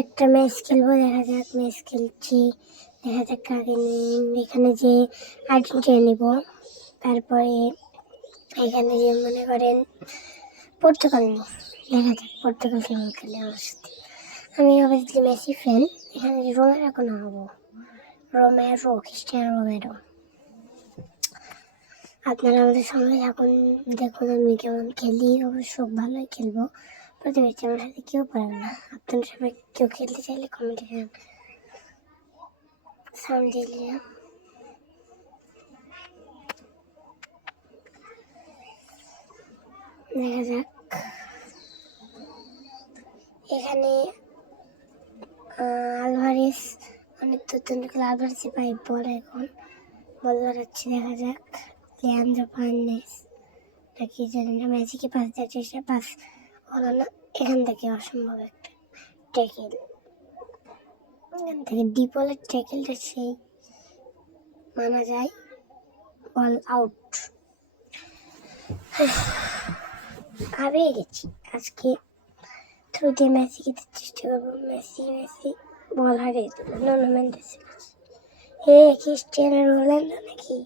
একটা ম্যাচ খেলবো, দেখা যাক ম্যাচ খেলছি, দেখা যাক কাকে নিই। এখানে যে আর্জেন্টিনা নিব, তারপরে এখানে যে মনে করেন পর্তুগাল নিই, দেখা যাক পর্তুগাল কেমন খেলে আমার সাথে। আমি অবভিয়াসলি মেসি ফ্যান। এখানে রোমেরো কোনো হবো, রোমেরো, ক্রিস্টিয়ানো রোমেরো। আপনারা আমাদের সঙ্গে এখন দেখুন আমি কেমন খেলি, অবশ্য ভালোই খেলবো। প্রথমে আমার সাথে কেউ পারে না। আপনারা সবাই কেউ খেলতে চাইলে কমেন্টে জানান। সাউন্ড দিয়ে দেখা যাক। এখানে আলভারেস, অনেক নতুন আলভারেসই পাই বল, এখন বল বাড়াচ্ছি, দেখা যাক। লিয়ান্দ্রো ফার্নান্দেজ কি জানি না, ম্যাজিকে পাস দেওয়ার চেষ্টা, পাস হলো না। এখান থেকে অসম্ভব একটা ট্যাকেল, এখান থেকে ডিপলের ট্যাকেলটা সেই মানা যায়, বল আউট। হারিয়ে গেছি আজকে, থ্রু দিয়ে মেসি খেতে চেষ্টা করবো। মেসি বল হারিয়ে দিল। নুনো মেন্ডেস, ক্রিস্টিয়ানো রোনাল্ডো নাকি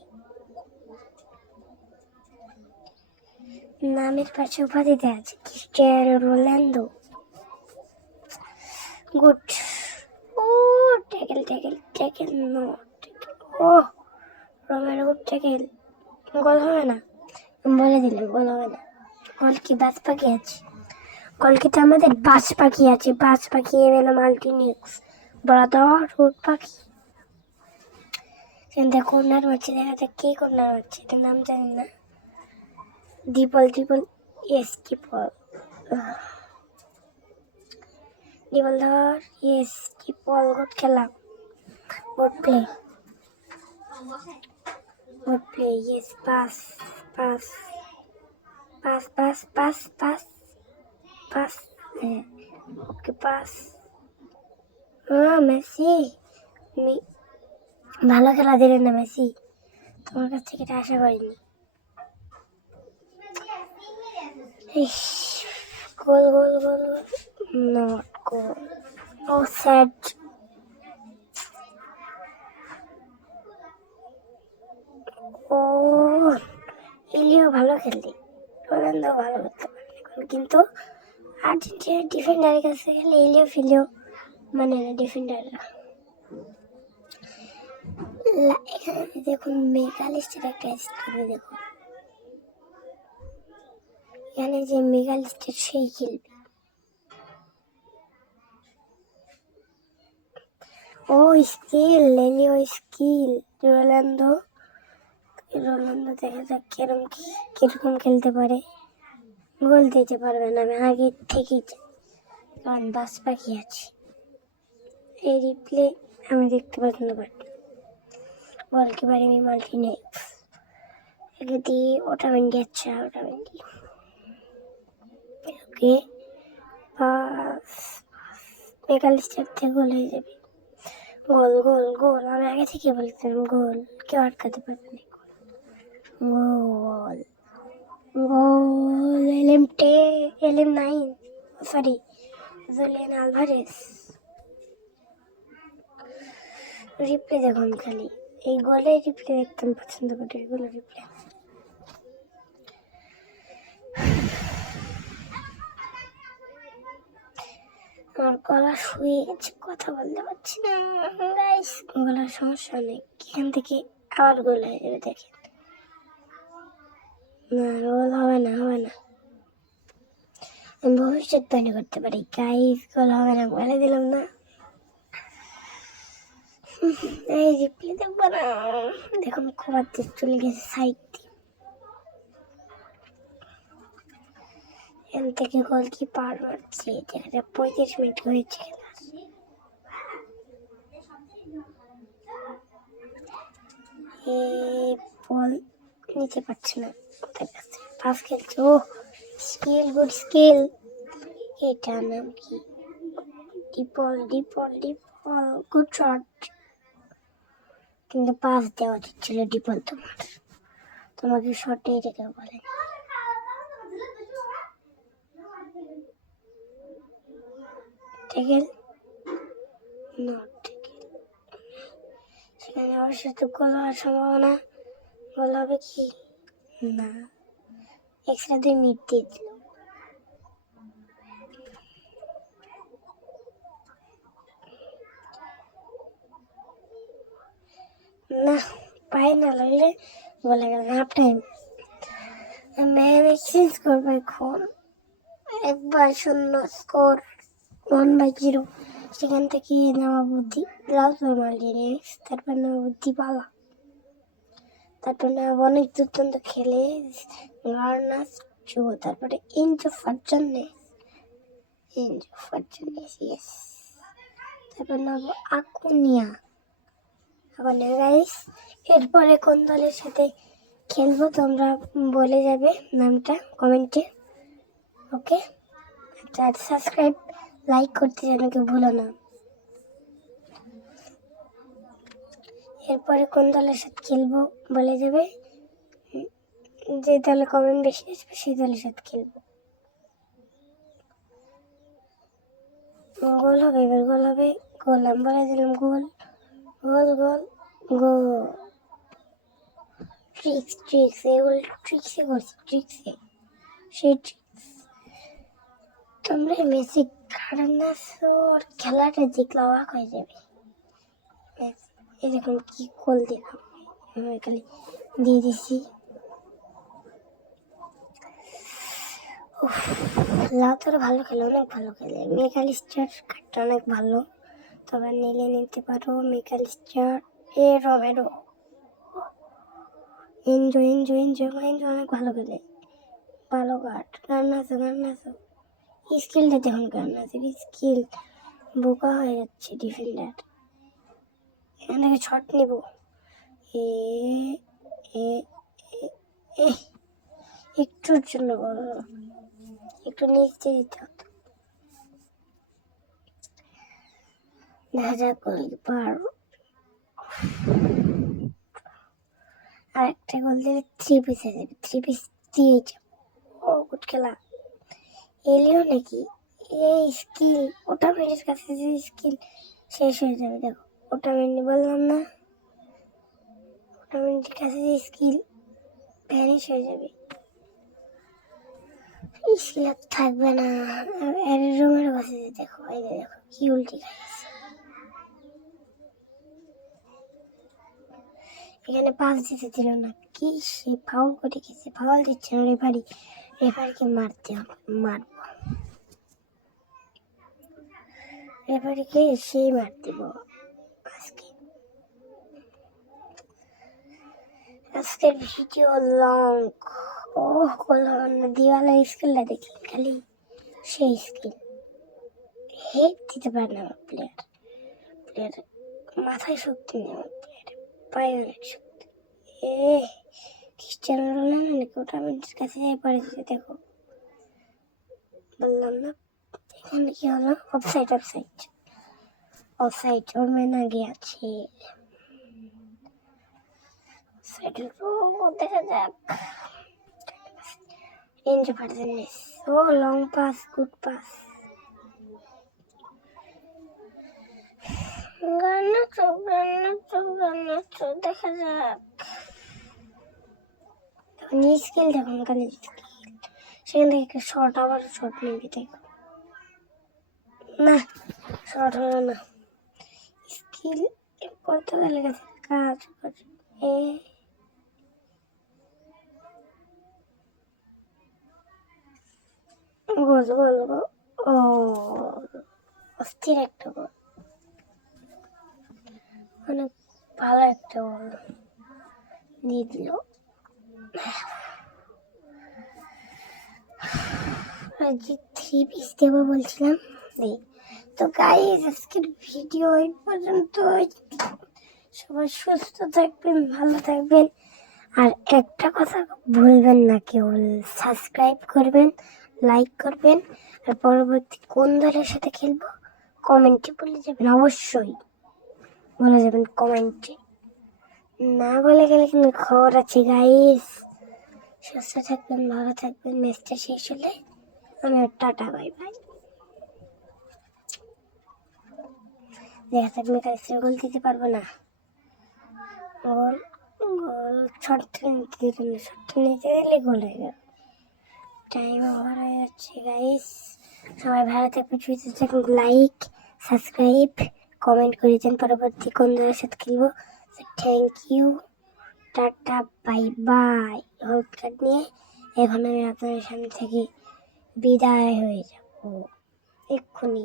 নামের পাশে উপাধিতে আছে, ক্রিস্টিয়ানো রোনাল্ডো। গুড। ও ট্যাকেল নো ট্যাকেল। ও রোমেরো গুড ট্যাকেল। গোল হবে না, বলে দিলাম গোল হবে না। গোল কি বাস পাখি আছে? গোল কি তো আমাদের বাস পাখি আছে, বাস পাখি এমএলএ মাল্টিনিক্স ব্রাদার উড পাখি। কর্নার মারছে, দেখা যাক কে কর্নার মারছে, এটার নাম জানি না। ডিপল ইয়েস ডিপল ধর, ইয়েস ডিপল। গুড খেলা, good play, yes pass pass pass pass pass pass pass, okay pass. Messi ভালো খেলা দিলেন না মেসি, তোমার কাছ থেকে এটা আশা করিনি। গোল নট গোল। O sad. ও ইলিও ভালো খেললে, রোনালদো ভালো খেলতে পারে এখন, কিন্তু আর্জেন্টিনার ডিফেন্ডারের কাছে গেলে ইলিও ফিলিও মানে না ডিফেন্ডাররা। এখানে দেখুন মেগালিস্টের একটা স্টোরি দেখুন, এখানে যে মেগালিস্টের সেই খেলবে। ও স্কিল, লেনিও স্কিল। রোনালদো দেখা যাক কিরকম খেলতে পারে। গোল দিতে পারবে না, আমি আগে থেকেই কারণ বাস পাখি আছে। এই রিপ্লে আমি দেখতে পছন্দ করি। বল কি পারি আমি মাল্টিনিক্স, একে দিয়ে ওটামেন্ডি। আচ্ছা ওটামেন্ডি, ওকে পাস। মেগালিস্টার থেকে গোল হয়ে যাবে। গোল আমি আগে থেকে বলেছিলাম, গোল কেউ আটকাতে পারবে না। গোল LM9, sorry Julian Alvarez. Replay দেখুন খালি, এই গোলের রিপ্লে দেখতে আমি পছন্দ করি, এগুলো রিপ্লে। আমার গলা শুয়ে গেছে, কথা বলতে পারছি না গাইস, গলার সমস্যা অনেক। এখান থেকে আবার গোল হয়ে যাবে, দেখেন না, গোল হবে না আমি ভবিষ্যৎবাণী করতে পারি গাইস, গোল হবে না, বলে দিলাম না। এই রিপ্লে দেখবো না, দেখুন খবর দিয়ে চলে গেছে সাইড দিয়ে। এখান থেকে গোল কি পার মারছে, দেখা যায় 35 মিনিট হয়েছে বল নিতে পারছে না, কোথায় কাছে পাস খেলছে। ও স্কিল, গুড স্কিল। এটার নাম কি? ডিপল, গুড শট, কিন্তু পাস দেওয়া উচিত ছিল ডিপল। তোমাকে শটে রেখে বলে। ট্যাকেল নট, সেখানে অবশ্যই তো গোল হওয়ার সম্ভাবনা। গোল হবে কি না, এক্সট্রা 2 মিনিট দিয়ে দিল। না, পায়ে না লাগলে বলে গেল হাফ টাইম। ম্যান এক্সচেঞ্জ করবো এখন। 1-0 স্কোর, 1-0। সেখান থেকে নবাবুদ্দি লাউজোর মাল্টিনেক্স, তারপর নবাবুদ্দি পালা, তারপর অনেক দুর্দান্ত খেলে গার্নাস জো, তারপরে ইঞ্জো ফারজানেস, ইয়েস, তারপর নেব আকুনিয়া গাইস। এরপরে কোন দলের সাথে খেলবো তোমরা বলে যাবে নামটা কমেন্টে, ওকে? আচ্ছা, সাবস্ক্রাইব লাইক করতে যেন কেউ ভুলো না। এরপরে কোন দলের সাথে খেলবো বলে যাবে, যে দলে কমেন্ট বেশি আসবে সেই দলের সাথে খেলবো। গোল হবে, এবার গোল হবে, গোল আমি বলে দিলাম, গোল গোল গোল গোল। ট্রিক্স এগুলো ট্রিক্সে করছি, ট্রিক্সে সেই ট্রিক্স। তোমরা মেসি গার্নাসোর খেলাটা দেখলে অবাক হয়ে যাবে। এরকম কি গোল দিলাম, খালি দিয়ে দিছি। লাউতারও ভালো খেলে, অনেক ভালো খেলে। মেকালিস্টার কার্ডটা অনেক ভালো, তবে নিলে নিতে পারো মেকালিস্টার। রোমেরো, এনজয় অনেক ভালো খেলে, ভালো কার্ড। গার্নাসো স্কিলটা দেখুন, গার্নাসের স্কিল বোকা হয়ে যাচ্ছে ডিফেন্ডার। এখান থেকে শট নেব, একটুর জন্য বলো, একটু নিচে দিতে হতো। দেখা যাক গোলকিপার আর একটা গোল দিলে 3 পিস হয়ে যাবে, 3 পিস দিয়ে যাবো। ও গুড খেলা। এলিও নাকি এই স্কিল, ওটা মেয়ের কাছে যে স্কিল শেষ হয়ে যাবে। দেখো ওটা মেনে বললাম না, ওটা মেয়ের কাছে যে স্কিল ভ্যানিশ হয়ে যাবে, স্কিল আর থাকবে না। রুমের কাছে দেখো, এই দেখো কি উল্টি খাইছে। এখানে পাস দিতে দিল না, কি সে ফাউল করে গেছে, ফাউল দিচ্ছে না রেফারিকে মারতে হবে, মারবো রেফারিকে, সেই মার দিব আজকের ভিডিও লং। ও গোল দিওয়ালা স্কিলটা দেখলেন খালি, সেই স্কিল হেড দিতে পারে না প্লেয়ার মাথায় শক্তি নেই, আমার প্লেয়ার পায়ে অনেক শক্তি। ক্রিস্টিয়ানো রোনাল্ডো নাকি ওটা আমাদের কাছে যাই পারে। দেখো বললাম না, এখানে কি হলো, অফসাইড ওর মেন আগে আছে। দেখা যাক, এনজো ফারজানেস, ও লং পাস, গুড পাস। দেখা যাক, স্কিল দেখুন খালি স্কিল। সেখান থেকে একটা শর্ট, আবার শর্ট নেবে, দেখো না শর্ট হলো না, স্কিল পর্তুগালের কাছে কাজ করে। গোল ও অস্থির একটা গোল, অনেক ভালো একটা গোল দিয়ে দিল। যে 3 পিস দেবো বলছিলাম, তো গাইস আজকের ভিডিও এই পর্যন্ত। সবাই সুস্থ থাকবেন, ভালো থাকবেন, আর একটা কথা ভুলবেন না, কেবল সাবস্ক্রাইব করবেন, লাইক করবেন, আর পরবর্তী কোন দলের সাথে খেলবো কমেন্টে বলে যাবেন, অবশ্যই বলে যাবেন কমেন্টে। না বলে গেলে কিন্তু খবর আছে গাইস। সুস্থ থাকবেন, ভালো থাকবেন। ম্যাচটা শেষ হলে আমি টাটা, বাই বাই। দেখা যাক মেকালিস্টার গোল দিতে পারবো না। গোল গোল শর্ট নিতে দিলে গোল হয়ে গেল। টাইম ওভার হয়ে যাচ্ছে গাইস। সবাই ভালো থাকবেন, সুস্থ থাকুন, লাইক সাবস্ক্রাইব কমেন্ট করে দেন পরবর্তী কোন দলের সাথে খেলবো। Thank you, tata bye bye. হলুদ কার্ড নিয়ে এখন আমি আপনাদের সামনে থেকে বিদায় হয়ে যাব এক্ষুনি।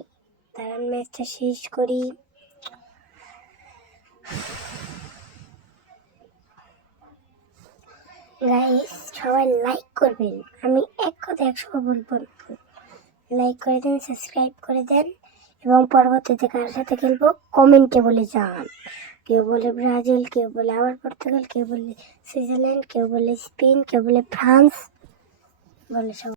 দাঁড়ান ম্যাচটা শেষ করি। গাইস সবাই লাইক করবেন, আমি এক কথা 100 বলবো, লাইক করে দেন, সাবস্ক্রাইব করে দেন এবং পরবর্তীতে কার সাথে খেলবো কমেন্টে বলে যান। কেউ বলে ব্রাজিল, কেউ বলে আবার পর্তুগাল, কেউ বলে সুইজারল্যান্ড, কেউ বলে স্পেন, কেউ বলে ফ্রান্স, বলে সবাই।